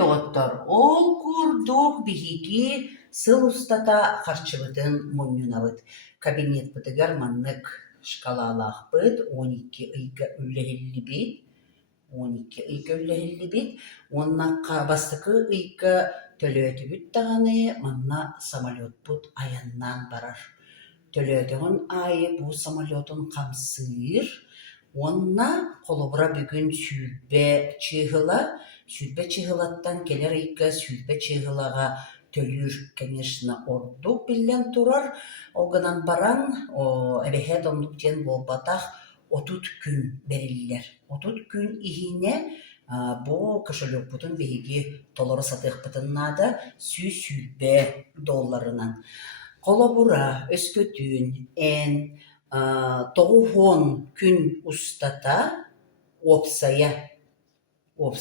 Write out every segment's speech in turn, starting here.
тоғыттар. Ол курдук бихики сыл устата харчыбытын муннунабыт. Кабинет бытыгар маннык шкалалах быт, 12 ыйга үллехелли 12 ыйга үллехелли Оннакка бастыкы ыйга төлөтүбүт таганы манна самолет бут аяннан барар. Төлөтүгүн айы бу самолетун камсыыр. Онна колобура бүгүн сүйбе чыгылаттан келер ыйга сүйбе чыгылага төлүр, конечно, ордук билен турар. Олганан баран, эбехе домдук тен болбатах 30 күн бериллер. 30 күн ихине бу кошелек бутун беги толору сатык бутыннада $100 Колобура өскөтүн эн 9 күн устата опсая 9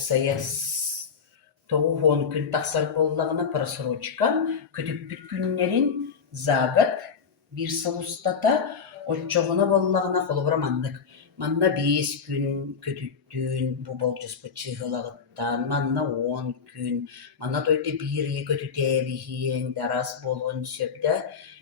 күн тақсар боллагына просрочка көтүппүт күннерин за год бир сыл устата отчогуна боллагына колобура манна 5 күн көтүттүн бу болжуспут чыгылагыттан, манна 10 күн, манна тойты бири көтүтебихиен дарас болун сөбдө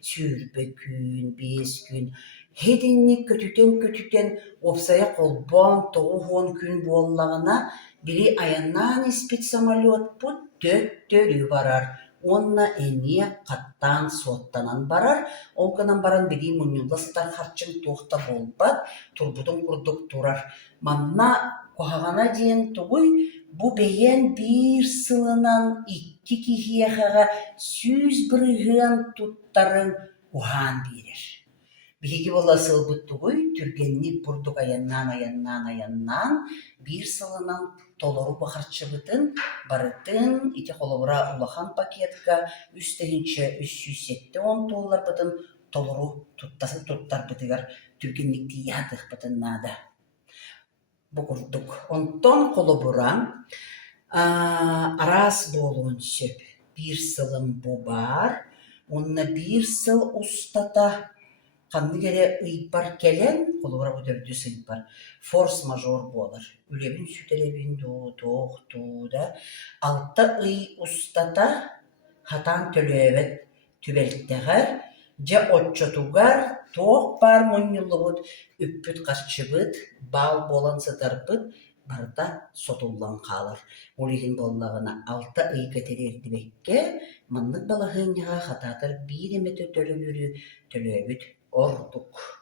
сүүрбө күн, 5 күн. Хединник көтүтен опсая колбон 9 күн боллагына бiri аяннан испит самолет бут төттөрү барар. Онна эне каттан соттанан барар. Олканан баран бири муньюластар харчын туохта болбат, турбутун курдук турар. Манна кохагана диен тугуй бу бейен бир сылынан 2 кихияхага 100 бырыгын туттарын ухан берер. Биһиги бола сылбыттугуй түргенник бурдук аяннан бир сылынан толору бахарчыбытын барытын ити холобура улахан пакетка $307 бытын толору туттар бытыгар түргенникти ядых бытыннада. Бу курдук. Онтон холобура арас болуун сөп. Бир сылым бу бар. Онна бир сыл устата Канны кере ыйпар келен, колура көтөрдү сыйпар. Форс-мажор болар. Үлебин сүтелебин тоқтуда. 6 ый устата хатан төлөбет түбелттегер, же отчотугар тоқ бар муньюлубут, үппүт карчыбыт, бал болан сытарбыт, барда сотуллан қалыр. Олигин боллагына 6 ый көтерердибекке, маннык балахыняга хататыр 1 эме төлөбүт ордук.